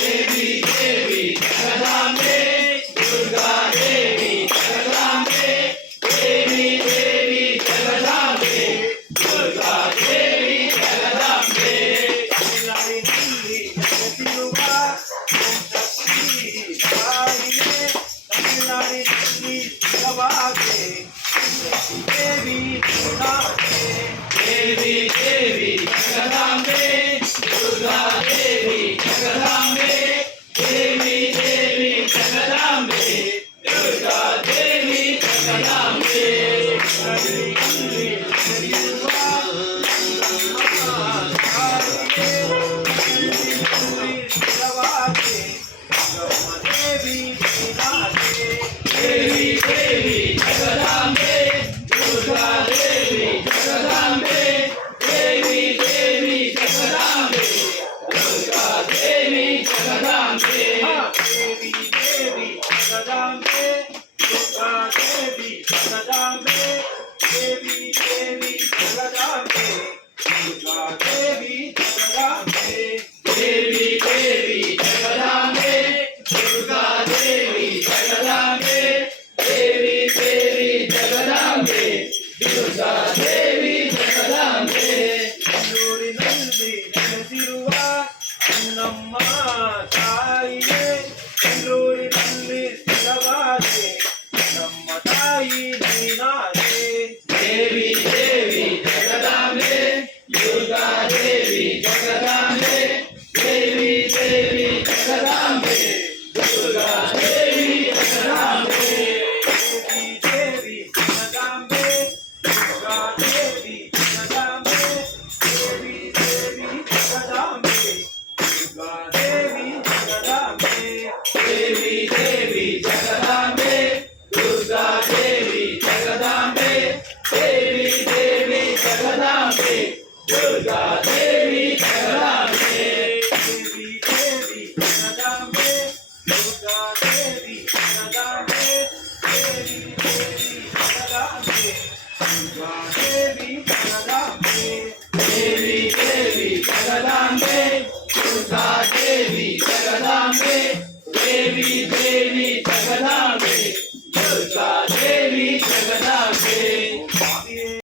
Devi, Devi, Jagada देवी देवी जगदांबे दुर्गा देवी जगदांबे देवी देवी जगदांबे दुर्गा देवी जगदांबे देवी देवी जगदांबे दुर्गा देवी जगदांबे देवी देवी जगदांबे दुर्गा देवी जगदांबे देवी देवी जगदांबे दुर्गा देवी जगदांबे देवी देवी जगदांबे दुर्गा देवी जगदांबे देवी देवी जगदांबे दुर्गा देवी जगदांबे देवी देवी जगदांबे दुर्गा देवी जगदांबे ಬೆಂಗಳೂರಿನಲ್ಲಿ ನೆಲೆಸಿರುವ ನಮ್ಮ ತಾಯಿಯೇ ಬೆಂಗಳೂರಿನಲ್ಲಿ ಸ್ಥಿರವಾದೆ ನಮ್ಮ ತಾಯಿ ನೀನಾದೆ देवी देवी जगदांबे दुर्गा देवी जगदांबे देवी देवी जगदांबे दुर्गा देवी जगदांबे देवी देवी जगदांबे दुर्गा देवी जगदांबे देवी देवी जगदांबे दुर्गा देवी जगदांबे देवी देवी जगदांबे दुर्गा देवी जगदांबे देवी देवी जगदांबे दुर्गा देवी जगदांबे देवी देवी जगदांबे दुर्गा देवी जगदांबे देवी देवी जगदांबे दुर्गा देवी